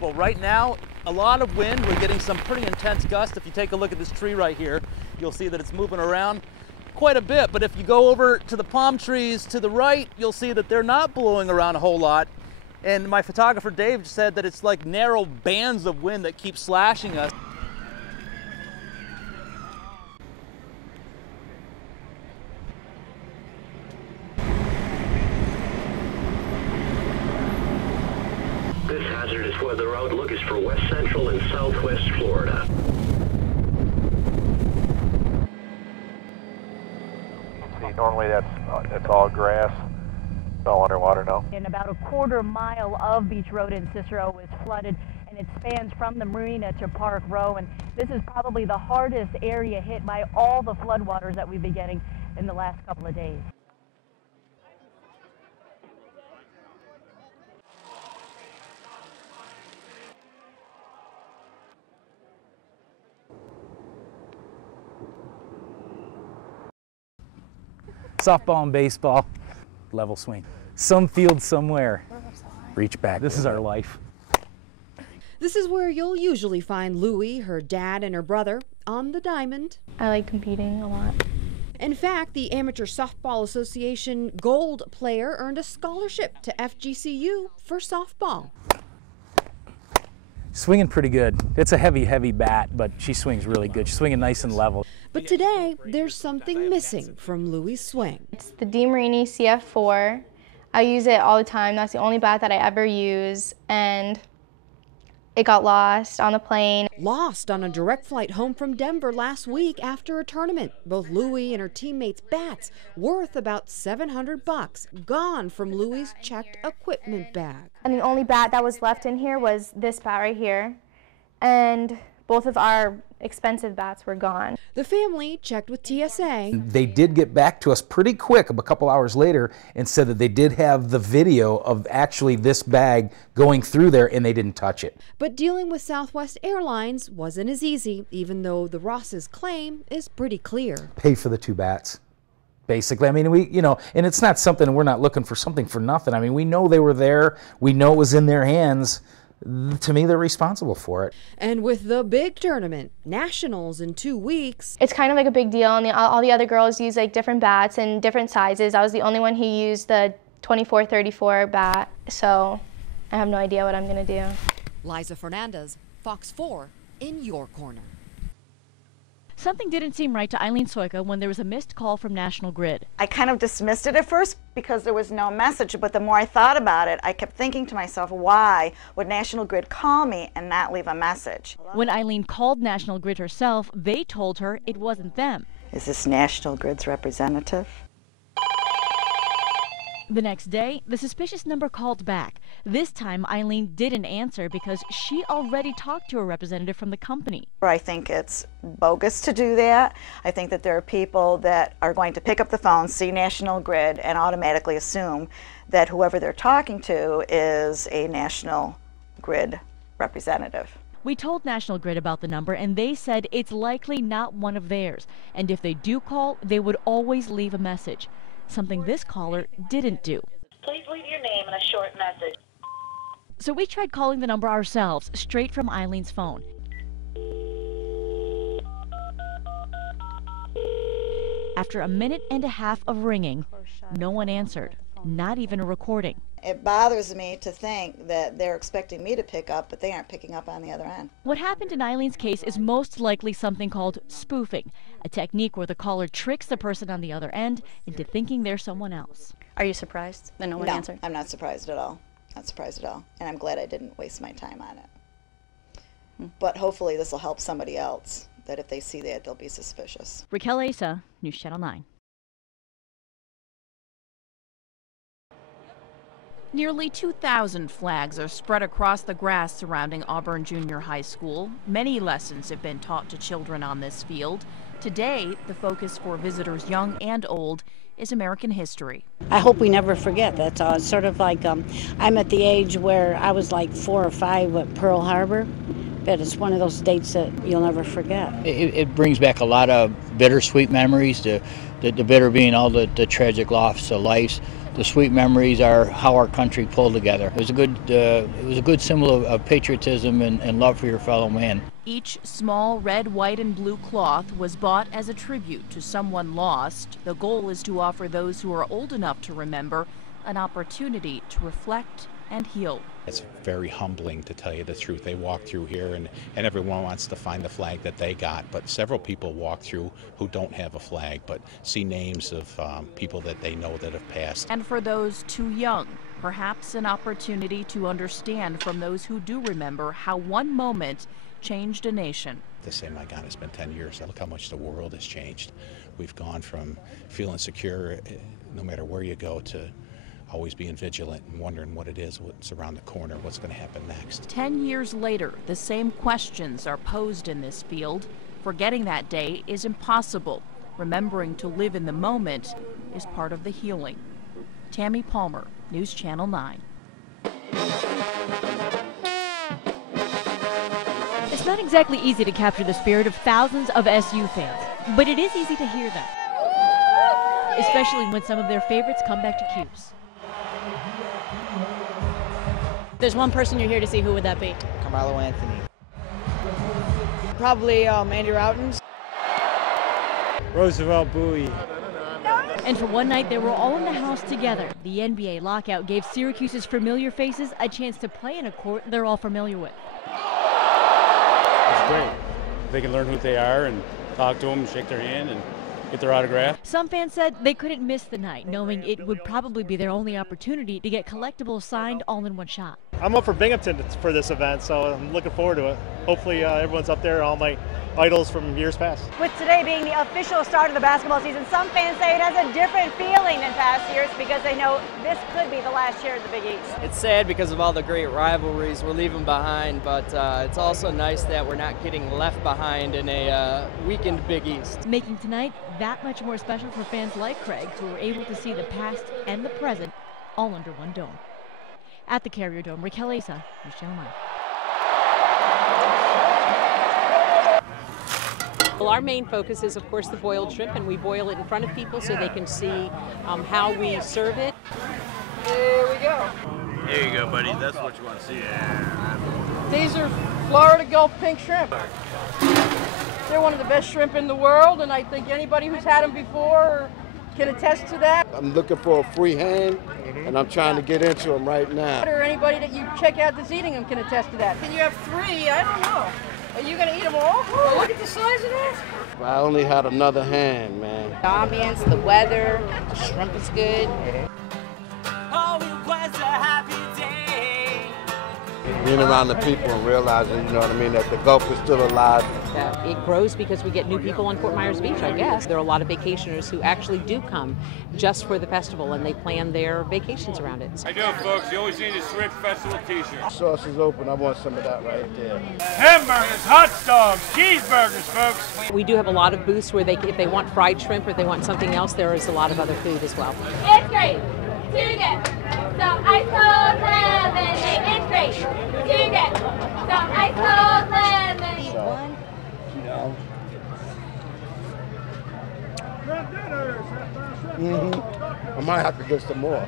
Well, right now, a lot of wind. We're getting some pretty intense gusts. If you take a look at this tree right here, you'll see that it's moving around quite a bit. But if you go over to the palm trees to the right, you'll see that they're not blowing around a whole lot. And my photographer Dave said that it's like narrow bands of wind that keep slashing us. This hazardous weather outlook is for west central and southwest Florida. See, normally that's all grass. It's all underwater now. And about a quarter mile of Beach Road in Cicero is flooded, and it spans from the marina to Park Row. And this is probably the hardest area hit by all the floodwaters that we've been getting in the last couple of days. Softball and baseball, level swing. Some field somewhere, reach back. This is our life. This is where you'll usually find Louie, her dad, and her brother on the diamond. I like competing a lot. In fact, the Amateur Softball Association Gold player earned a scholarship to FGCU for softball. Swinging pretty good. It's a heavy, heavy bat, but she swings really good. She's swinging nice and level. But today, there's something missing from Louie's swing. It's the DeMarini CF4. I use it all the time. That's the only bat that I ever use, and it got lost on the plane. Lost on a direct flight home from Denver last week after a tournament. Both Louie and her teammates' bats, worth about $700, gone from Louie's checked equipment bag. And the only bat that was left in here was this bat right here, and both of our expensive bats were gone. The family checked with TSA. They did get back to us pretty quick, a couple hours later, and said that they did have the video of actually this bag going through there and they didn't touch it. But dealing with Southwest Airlines wasn't as easy, even though the Ross's claim is pretty clear. Pay for the two bats. Basically, I mean, and it's not something, we're not looking for something for nothing. I mean, we know they were there, we know it was in their hands. To me, they're responsible for it. And with the big tournament, Nationals in 2 weeks. It's kind of like a big deal, and all the other girls use like different bats and different sizes. I was the only one who used the 24-34 bat, so I have no idea what I'm gonna do. Liza Fernandez, Fox 4, in your corner. Something didn't seem right to Eileen Soika when there was a missed call from National Grid. I kind of dismissed it at first because there was no message, but the more I thought about it, I kept thinking to myself, why would National Grid call me and not leave a message? When Eileen called National Grid herself, they told her it wasn't them. Is this National Grid's representative? The next day, the suspicious number called back. This time, Eileen didn't answer because she already talked to a representative from the company. I think it's bogus to do that. I think that there are people that are going to pick up the phone, see National Grid, and automatically assume that whoever they're talking to is a National Grid representative. We told National Grid about the number, and they said it's likely not one of theirs. And if they do call, they would always leave a message. Something this caller didn't do. Please leave your name and a short message. So we tried calling the number ourselves, straight from Eileen's phone. After a minute and a half of ringing, no one answered, not even a recording. It bothers me to think that they're expecting me to pick up, but they aren't picking up on the other end. What happened in Eileen's case is most likely something called spoofing, a technique where the caller tricks the person on the other end into thinking they're someone else. Are you surprised that no one answered? I'm not surprised at all. Not surprised at all. And I'm glad I didn't waste my time on it. But hopefully this will help somebody else, that if they see that, they'll be suspicious. Raquel Asa, News Channel 9. Nearly 2,000 flags are spread across the grass surrounding Auburn Junior High School. Many lessons have been taught to children on this field. Today, the focus for visitors young and old is American history. I hope we never forget. That's all. It's sort of like I'm at the age where I was like 4 or 5 at Pearl Harbor, But it's one of those dates that you'll never forget. It brings back a lot of bittersweet memories, the bitter being all the tragic loss of lives. The sweet memories are how our country pulled together. It was a good symbol of patriotism and love for your fellow man. Each small red, white, and blue cloth was bought as a tribute to someone lost. The goal is to offer those who are old enough to remember an opportunity to reflect and heal. It's very humbling, to tell you the truth. They walk through here and everyone wants to find the flag that they got, but several people walk through who don't have a flag but see names of people that they know that have passed. And for those too young, perhaps an opportunity to understand from those who do remember how one moment changed a nation. To say, my God, it's been 10 years. Look how much the world has changed. We've gone from feeling secure no matter where you go to always being vigilant and wondering what it is, what's around the corner, what's going to happen next. 10 years later, the same questions are posed in this field. Forgetting that day is impossible. Remembering to live in the moment is part of the healing. Tammy Palmer, News Channel 9. It's not exactly easy to capture the spirit of thousands of SU fans, but it is easy to hear them, especially when some of their favorites come back to Cuse. There's one person you're here to see. Who would that be? Carmelo Anthony. Probably Andy Routens. Roosevelt Bowie. And for one night, they were all in the house together. The NBA lockout gave Syracuse's familiar faces a chance to play in a court they're all familiar with. It's great. They can learn who they are and talk to them, shake their hand, and get their autograph. Some fans said they couldn't miss the night, knowing it would probably be their only opportunity to get collectibles signed all in one shot. I'm up for Binghamton for this event, so I'm looking forward to it. Hopefully everyone's up there, all my idols from years past. With today being the official start of the basketball season, some fans say it has a different feeling than past years because they know this could be the last year of the Big East. It's sad because of all the great rivalries we're leaving behind, but it's also nice that we're not getting left behind in a weakened Big East. Making tonight that much more special for fans like Craig, who were able to see the past and the present all under one dome. At the Carrier Dome, Raquel Asa, News Channel 9. Well, our main focus is, of course, the boiled shrimp, and we boil it in front of people so they can see how we serve it. There we go. There you go, buddy. That's what you want to see. Yeah. These are Florida Gulf pink shrimp. They're one of the best shrimp in the world, and I think anybody who's had them before can attest to that. I'm looking for a free hand, and I'm trying to get into them right now. Or anybody that you check out that's eating them can attest to that. Can you have three? I don't know. Are you going to eat them all? Oh, look at the size of that. I only had another hand, man. The ambience, the weather, the shrimp is good. Oh, it was a happy day. Being around the people and realizing, you know what I mean, that the Gulf is still alive. It grows because we get new people on Fort Myers Beach, I guess. There are a lot of vacationers who actually do come just for the festival, and they plan their vacations around it. How you doing, folks? You always need a Shrimp Festival t-shirt. Sauce is open. I want some of that right there. Hamburgers, hot dogs, cheeseburgers, folks. We do have a lot of booths where if they want fried shrimp or if they want something else, there is a lot of other food as well. It's great. Too good. Some ice cold lemonade. It's great. Too good. Some ice cold lemonade. So, you know. I might have to get some more.